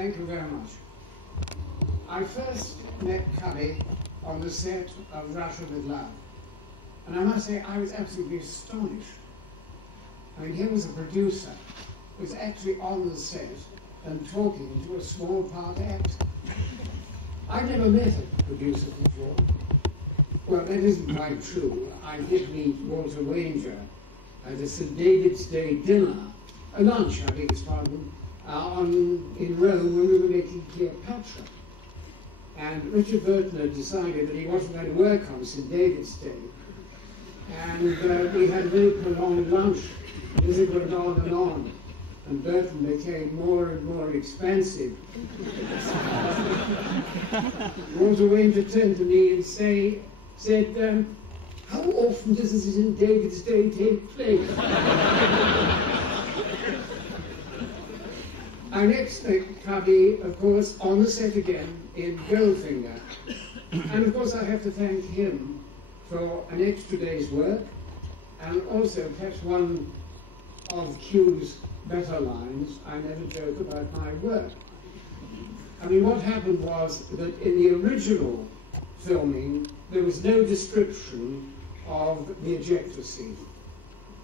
Thank you very much. I first met Cubby on the set of Russia with Love. And I must say, I was absolutely astonished. I mean, he was a producer who was actually on the set and talking to a small part actor. I'd never met a producer before. Well, that isn't quite true. I did meet Walter Wanger at a St. David's Day dinner, a lunch, I beg his pardon, in Rome when we were making Cleopatra. And Richard Bertner decided that he wasn't going to work on St. David's Day. And we had a very prolonged lunch. This went on and on. And Burton became more and more expensive. Walter Wanger turned to me and said, how often does this St. David's Day take place? I next met Cubby, of course, on the set again in Goldfinger. And of course I have to thank him for an extra day's work, and also perhaps one of Q's better lines, I never joke about my work. I mean, what happened was that in the original filming, there was no description of the ejector scene.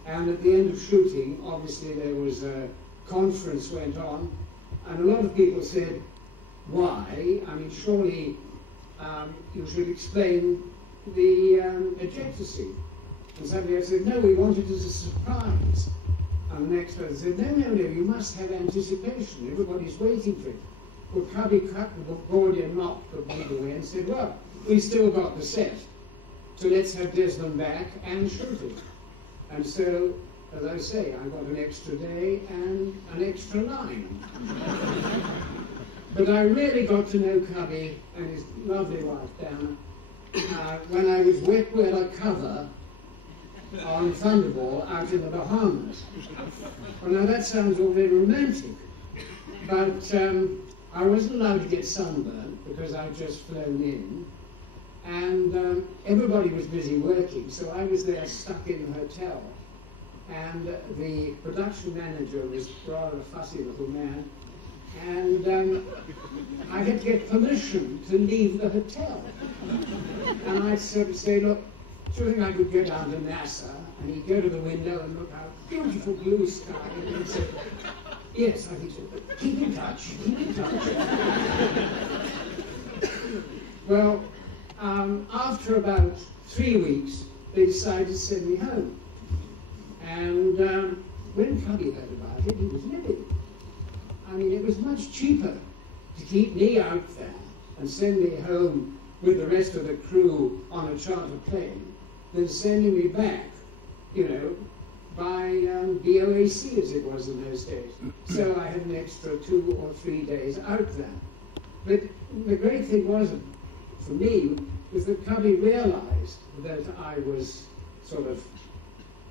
And at the end of shooting, obviously there was a conference went on, and a lot of people said, why? I mean, surely you should explain the ejector scene. And somebody else said, no, we want it as a surprise. And the next person said, no, you must have anticipation. Everybody's waiting for it. Well, Cubby cut the Gordian knot of the away and said, well, we still got the set, so let's have Desmond back and shoot it. And so, as I say, I got an extra day and an extra line. But I really got to know Cubby and his lovely wife, Dana, when I was wet weather cover on Thunderball out in the Bahamas. Well, now that sounds all very romantic, but I wasn't allowed to get sunburned because I'd just flown in, and everybody was busy working, so I was there stuck in the hotel, and the production manager was rather a fussy little man, and I had to get permission to leave the hotel. And I'd sort of say, look, do you think I could go down to NASA? And he'd go to the window and look out, beautiful blue sky, and he'd say, yes, I think so, but keep in touch, keep in touch. Well, after about 3 weeks, they decided to send me home. And when Cubby heard about it, he was livid. I mean, it was much cheaper to keep me out there and send me home with the rest of the crew on a charter plane than sending me back, you know, by BOAC as it was in those days. So I had an extra 2 or 3 days out there. But the great thing was, for me, was that Cubby realized that I was sort of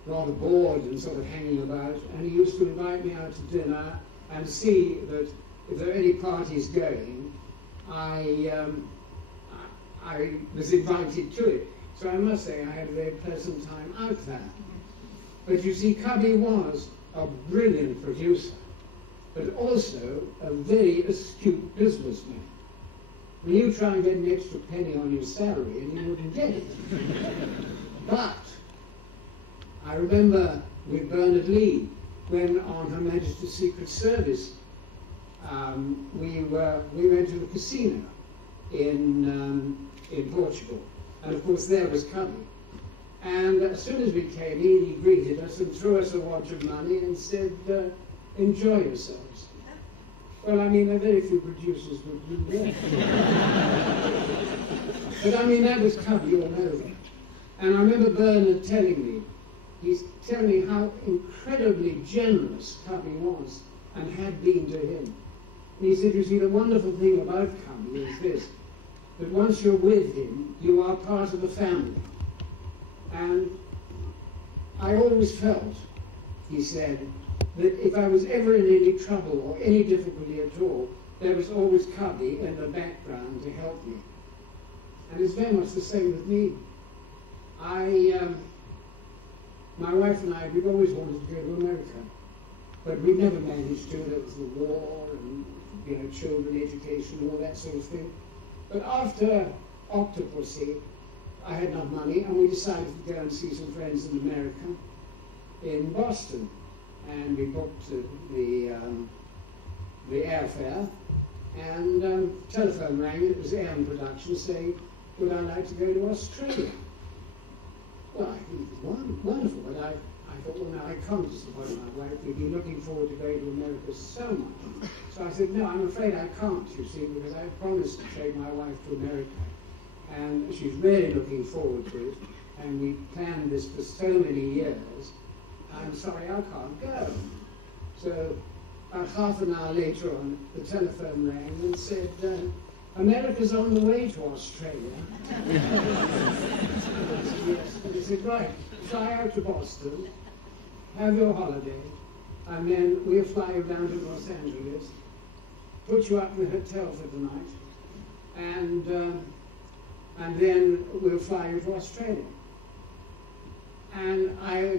rather bored and sort of hanging about, and he used to invite me out to dinner and see that if there were any parties going, I was invited to it. So I must say I had a very pleasant time out there. But you see, Cubby was a brilliant producer, but also a very astute businessman. When you try and get an extra penny on your salary, and you wouldn't get it. But I remember with Bernard Lee, when on Her Majesty's Secret Service, we went to the casino in Portugal, and of course there was Cubby. And as soon as we came in, he greeted us and threw us a wad of money and said, enjoy yourselves. Well, I mean, there are very few producers would do that. But I mean, that was Cubby all over. And I remember Bernard telling me, he's telling me how incredibly generous Cubby was and had been to him. And he said, you see, the wonderful thing about Cubby is this, that once you're with him, you are part of the family. And I always felt, he said, that if I was ever in any trouble or any difficulty at all, there was always Cubby in the background to help me. And it's very much the same with me. My wife and I, we've always wanted to go to America. but we never managed to. There was the war and, you know, children education and all that sort of thing. But after Octopussy, I had enough money, and we decided to go and see some friends in America, in Boston. And we booked the airfare, and telephone rang. It was Air Production saying, would I like to go to Australia? Well, I think it was wonderful, but I thought, well, no, I can't disappoint my wife. We've been looking forward to going to America so much. So I said, no, I'm afraid I can't, you see, because I promised to take my wife to America. And she's really looking forward to it. And we planned this for so many years. I'm sorry, I can't go. So about half an hour later on, the telephone rang and said, America's on the way to Australia. Yes. And they said, right, fly out to Boston, have your holiday, and then we'll fly you down to Los Angeles, put you up in a hotel for the night, and then we'll fly you to Australia. And I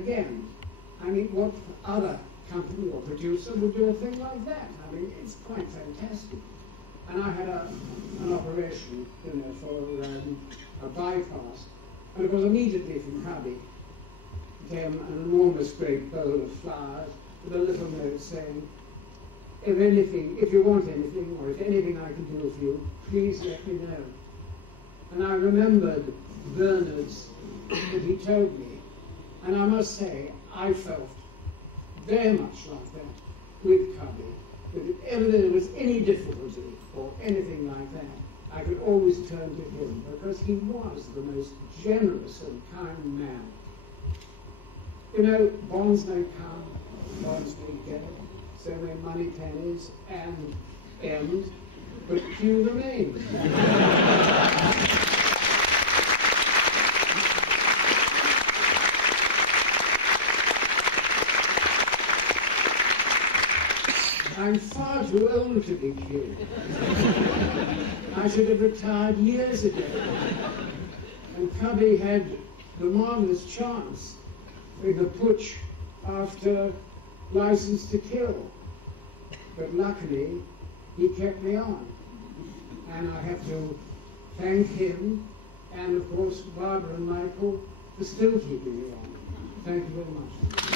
mean, what other company or producer would do a thing like that? I mean, it's quite fantastic. And I had an operation, you know, for a bypass, and of course immediately from Cubby came an enormous great bowl of flowers with a little note saying, if you want anything, or if anything I can do for you, please let me know. And I remembered Bernard's that he told me, and I must say, I felt very much like that with Cubby. That if ever there was any difficulty or anything like that, I could always turn to him, because he was the most generous and kind man. You know, bonds don't come, bonds don't go, so may money pennies and end, but few remain. I'm far too old to be killed. I should have retired years ago. And Cubby had the marvelous chance with the putsch after License to Kill. But luckily, he kept me on. And I have to thank him, and of course Barbara and Michael, for still keeping me on. Thank you very much.